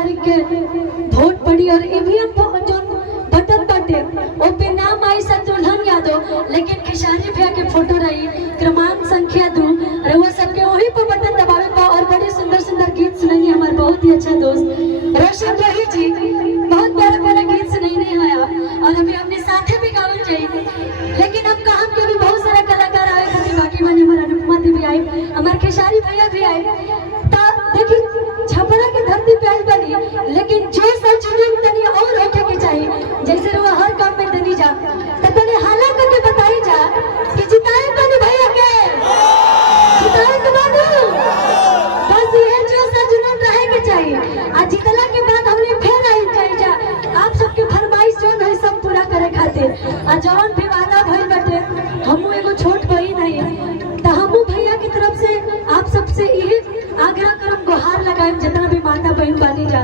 Vote पड़ी और EVM जो बटन बाटे ओ पे नाम आई शत्रुघ्न यादव, लेकिन खेसारी भैया के फोटो रही क्रमांक संख्या 2 रउआ सबके वही पर बटन दबावे पा और बड़े सुंदर सुंदर गीत सुनाई हमारे बहुत ही अच्छा दोस्त रोशन रही जी, बहुत प्यारा प्यारा गीत सुनाई आया और हमें अपने साथे भी गावल जाए। लेकिन अब कहा के भी बहुत सारा कलाकार आए खातिर बाकी माने हमारा अनुपमा दी भी आई, हमारे खेसारी भैया भी आए। ता देखी छपरा के धरती पे आई बनी, लेकिन जो सच तनी और होके के चाहिए जैसे वो हर काम में दनी जा तने हाला करके बताई जा कि जिताए बनी भैया के जिताए के बानू बस ये जो सच रहे के चाहिए। आ जितला के बाद हमने फिर आई जाई जा आप सबके फरमाइश जो है सब पूरा करे खातिर आ जवान भी वादा भइल बटे हमहू एगो छोट बहिन है त हमहू भैया की तरफ से आप सबसे यही आग्रह करम गुहार लगाएं जितना भी माता बहन बानी जा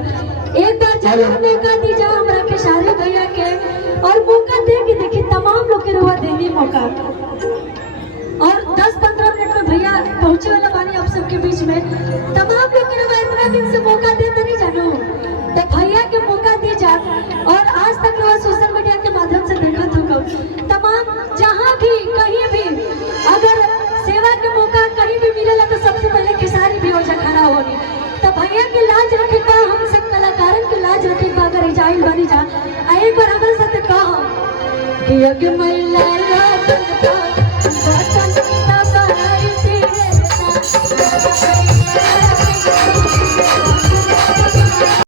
एक बार जरूर मौका दी जा हमरा खेसारी भैया के और मौका दे के देखी तमाम लोग के रुआ देनी मौका और 10-15 मिनट में भैया पहुंचे वाला बानी आप सबके बीच में तमाम लोग के रुआ इतना दिन से मौका देते नहीं जानो तो भैया के मौका दी जा। और आज तक रुआ सोशल मीडिया के माध्यम से देखा तो तमाम जहाँ भी कहीं भी अगर सेवा के मौका कहीं भी मिलेला तो सबसे पहले खेसारी भी हो जा खड़ा होनी तो भैया के लाज रखे बा हम सब कलाकारन के लाज रखे बा अगर जाइल बनी जा एक बार हमारे साथ कहा कि अग मैला